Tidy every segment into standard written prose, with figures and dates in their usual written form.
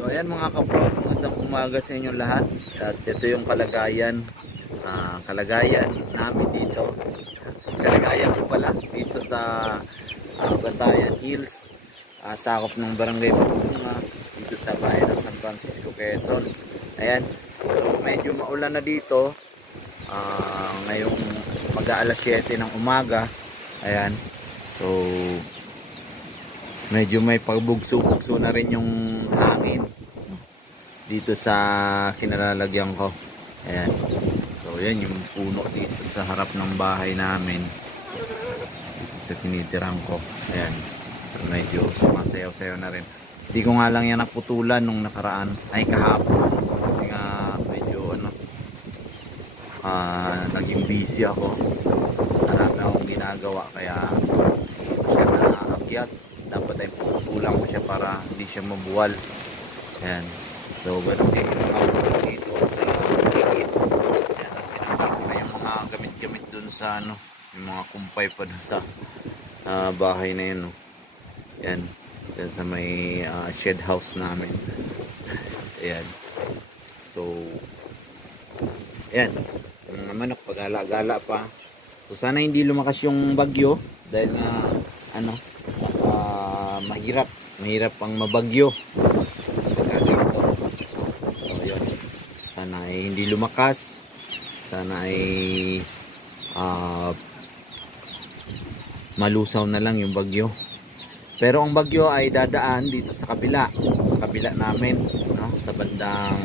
So ayan mga kapro, magandang umaga sa inyo lahat. At ito yung kalagayan namin dito. Kalagayan ko pala dito sa Bantayan Hills, sakop ng Barangay Bunga, dito sa bayan ng San Francisco, Quezon. Ayan, so medyo maulan na dito. Ngayong mag-aalas 7 ng umaga. Ayan, so medyo may pagbugso-bugso na rin yung hangin dito sa kinalalagyan ko. Ayan, so yan yung puno dito sa harap ng bahay namin, dito sa tinitirang ko. Ayan, so medyo sumasayaw-sayaw na rin. Hindi ko nga lang yan naputulan nung nakaraan, ay kahapon, kasi nga medyo naging busy ako, marami akong ginagawa, kaya siya naakyat. Dapat ay putulang ko siya para hindi siya mabuwal. Ayan, so ganun din yung outdoor dito sa higit. Ayan, tapos tinanggal ko na yung mga gamit-gamit dun sa yung mga kumpay pa dun sa bahay na yun. Ayan, dun sa may shed house namin. Ayan, so ayan, yung mga manok pag-gala-gala pa. So sana hindi lumakas yung bagyo, dahil nga mahirap ang mabagyo. So yun, sana ay hindi lumakas, sana ay malusaw na lang yung bagyo. Pero ang bagyo ay dadaan dito sa kabila namin, sa bandang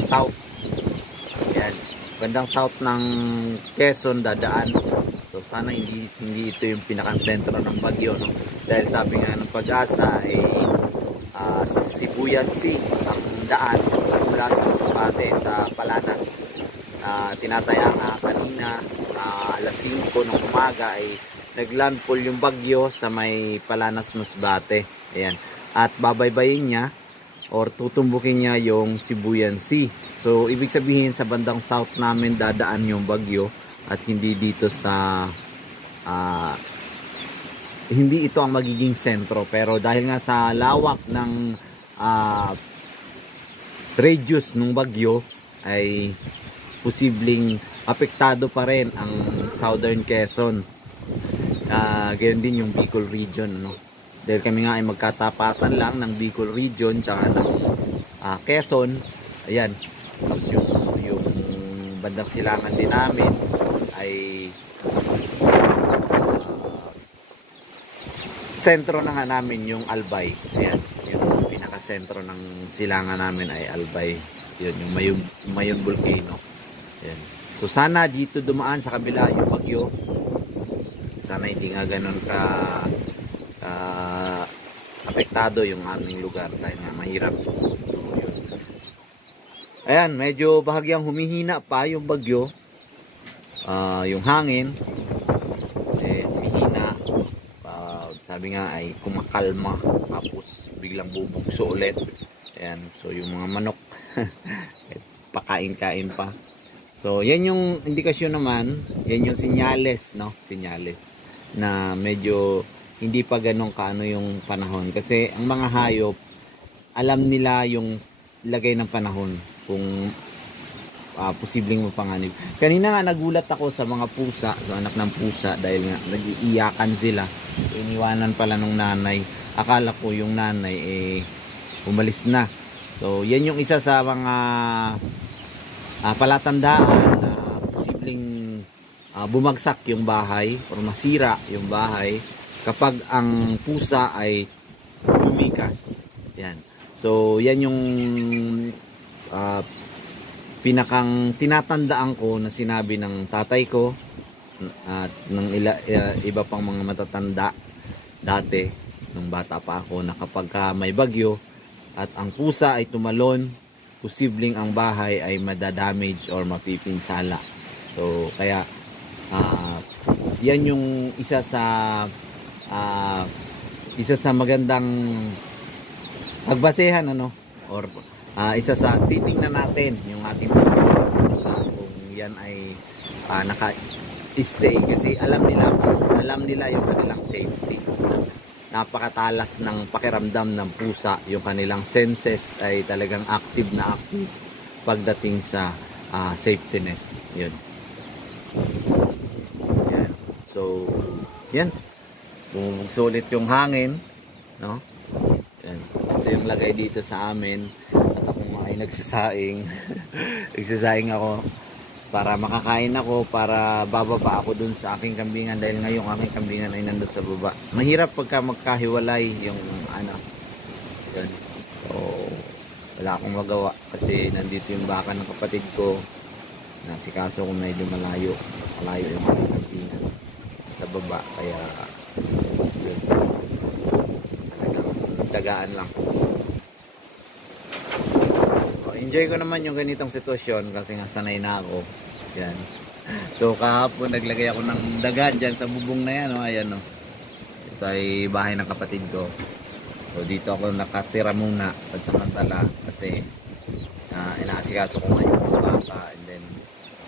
south. Ayan, bandang south ng Quezon dadaan. So sana hindi ito yung pinaka-sentro ng bagyo, dahil sabi nga ng Pag-asa ay sa Sibuyan Sea ang daan mula sa Masbate sa Palanas. Tinataya nga kanina alas 5 ng umaga ay naglandfall yung bagyo sa may Palanas, Masbate. Ayan, at babaybayin niya or tutumbukin niya yung Sibuyan Sea. So ibig sabihin sa bandang south namin dadaan yung bagyo, at hindi dito sa hindi ito ang magiging sentro. Pero dahil nga sa lawak ng radius ng bagyo, ay posibleng apektado pa rin ang Southern Quezon, gayon din yung Bicol region, dahil kami nga ay magkatapatan lang ng Bicol region tsaka ng Quezon. Ayan, tapos yung bandang silangan din namin ay sentro na nga namin yung Albay. Ayan, yung pinaka-sentro ng silangan namin ay Albay. Yun, yung Mayon Volcano. Ayan. So sana dito dumaan sa kabila yung bagyo. Sana hindi nga ganun ka apektado yung aming lugar, dahil nga mahirap. So, yun. Ayan, medyo bahagyang humihina pa yung bagyo. Yung hangin humihina, sabi nga ay kumakalma, tapos biglang bubugso ulit. Ayan, so yung mga manok pakain-kain pa. So yan yung indikasyon naman, yan yung sinyales, sinyales na medyo hindi pa ganun kaano yung panahon, kasi ang mga hayop alam nila yung lagay ng panahon, kung posibleng mapanganib. Kanina nga nagulat ako sa mga pusa, sa anak ng pusa, dahil nga nag-iiyakan sila. Iniwanan pala nung nanay. Akala ko yung nanay umalis na. So yan yung isa sa mga palatandaan na posibleng bumagsak yung bahay or masira yung bahay kapag ang pusa ay lumikas. Yan. So yan yung pinakang tinatandaan ko na sinabi ng tatay ko at ng iba pang mga matatanda dati nung bata pa ako, na kapag may bagyo at ang pusa ay tumalon, posibleng ang bahay ay madadamage or mapipinsala. So kaya yan yung isa sa magandang pagbasehan, or isa sa titingnan natin yung ating mga pusa, kung yan ay naka-stay, kasi alam nila yung kanilang safety. napakatalas ng pakiramdam ng pusa. Yung kanilang senses ay talagang active na active pagdating sa safetyness. Yun. Yan. So, yan. Sulit yung hangin, no? Yan. Ito yung lagay dito sa amin. At ako ay nagsasaing. Nagsasaing ako para makakain ako, para bababa ako dun sa aking kambingan dahil ngayong aking kambingan ay nandun sa baba. Mahirap pagka magkahiwalay yung yun. So wala akong magawa kasi nandito yung baka ng kapatid ko, nasikaso ko medyo malayo yung aking kambingan sa baba, kaya yun, talagang tagaan lang. Enjoy ko naman yung ganitong sitwasyon kasi nga sanay na ako. Yan. So kahapon naglagay ako ng daga dyan sa bubong na yan. Ayan, ito ay bahay ng kapatid ko. So dito ako nakatira muna pansamantala kasi inaasikaso ko ngayon yung baka. And then,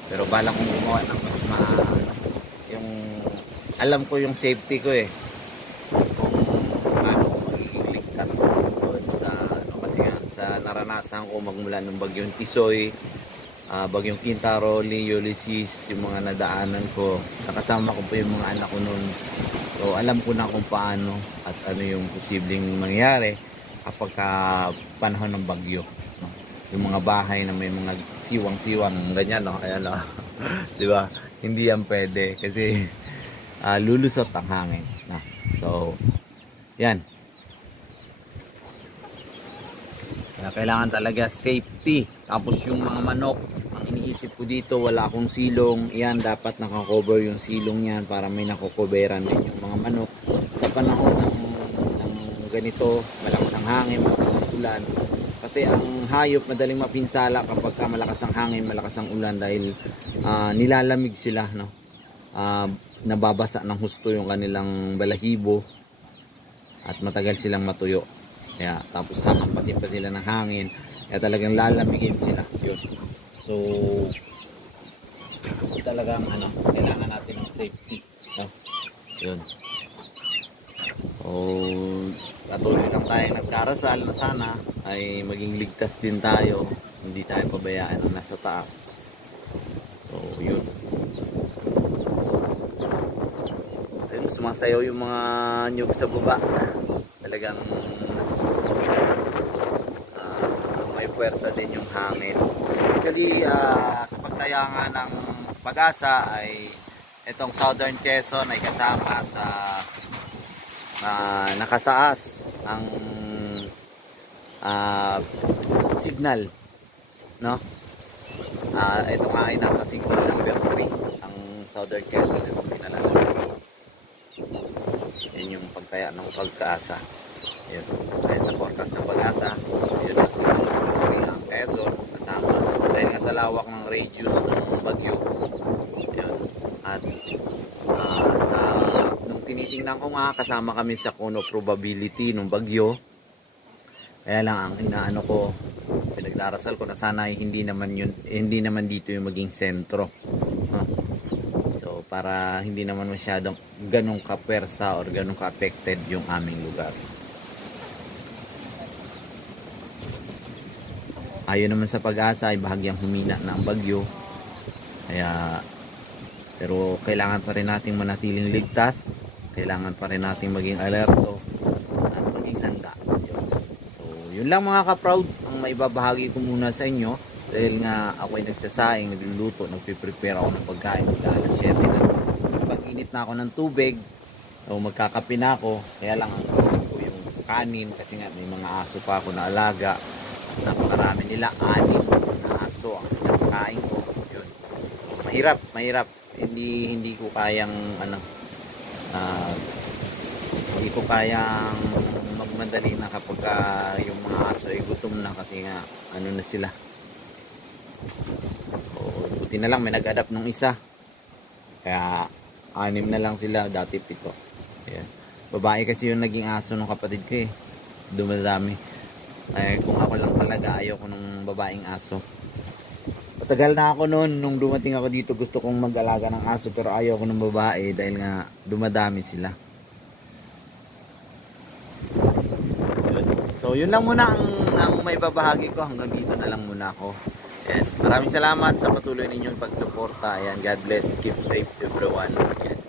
pero balang kong gumawa ng mas yung alam ko yung safety ko eh. Kung paano ko magiging ligtas doon sa sa naranasan ko magmula ng bagyong Tisoy, bagyong Quintaro, Ulysses, yung mga nadaanan ko. Nakasama ko po yung mga anak ko noon. So alam ko na kung paano at ano yung posibleng mangyari kapag panahon ng bagyo. Yung mga bahay na may mga siwang-siwang ganyan, no? Ayan, no? Di ba? Hindi yan pwede kasi lulusot ang hangin. No? So, yan. Kailangan talaga safety. Tapos yung mga manok, ang iniisip ko dito, wala akong silong. Yan, dapat nakakover yung silong yan para may nakokoveran din yung mga manok. Sa panahon ng ganito, malakas ang hangin, malakas ang ulan. Kasi ang hayop madaling mapinsala kapag malakas ang hangin, malakas ang ulan dahil nilalamig sila, no? Nababasa ng husto yung kanilang balahibo at matagal silang matuyo. Kaya tapos sakampasin pa sila ng hangin, kaya talagang lalamigin sila. Yun. So talagang kailangan natin ng safety, no? Yun. So patuloy lang tayo nagdarasal na sana ay maging ligtas din tayo, hindi tayo pabayaan na nasa taas. So yun. Ayun, sumasayaw yung mga nyug sa baba. Talagang may puwersa din yung hangin. Actually, sa pagtaya ng Pag-asa ay itong Southern Quezon ay kasama sa nakataas ang signal, no? Ito nga ay nasa signal number 3 ang Southern Quezon, itong pinalalagay. Yan yung pagtaya ng Pag-asa. Yun. Dahil sa forecast ng Pag-asa, yun ang signal number 3 ang Quezon kasama. Dahil nga sa lawak ng radius ng bagyo. Yun. At nung tinitingnan ko nga, kasama kami sa Kuno probability ng bagyo. Kaya lang ang inaano ko, pinagdarasal ko na sana hindi naman dito yung maging sentro. So para hindi naman masyadong ganong kapwersa or ganong ka-affected yung aming lugar. Ayon naman sa Pag-asa ay bahagyang humina na ang bagyo. Pero kailangan pa rin nating manatiling ligtas. Kailangan pa rin nating maging alerto at maging handa. So yun lang mga ka-proud ang maibabahagi ko muna sa inyo. Dahil nga ako ay nagsasaing, nagluluto, nagpiprepare ako ng pagkain. Alas 7 na. Pag-init na ako ng tubig, o magkakape na ako. Kaya lang ang gusto ko yung kanin kasi nga may mga aso pa ako na alaga. Napakarami nila, 6 na aso ang pinakain ko. Yun. Mahirap. Hindi ko kayang hindi ko kayang magmadali na kapag yung mga aso ay gutom na kasi nga na sila. Buti na lang may nag-adapt nung isa. Kaya 6 na lang sila, dati 7. Ayan. Babae kasi yung naging aso ng kapatid ko eh. Dumadami. Kung ako lang talaga, ayoko nung babaeng aso. Matagal na ako noon, nung dumating ako dito, gusto kong mag-alaga ng aso pero ayoko nung babae dahil nga dumadami sila. So yun lang muna ang may babahagi ko, hanggang dito na lang muna ako. Ayan, maraming salamat sa patuloy ninyong pagsuporta. Ayan, God bless, keep safe everyone. Ayan.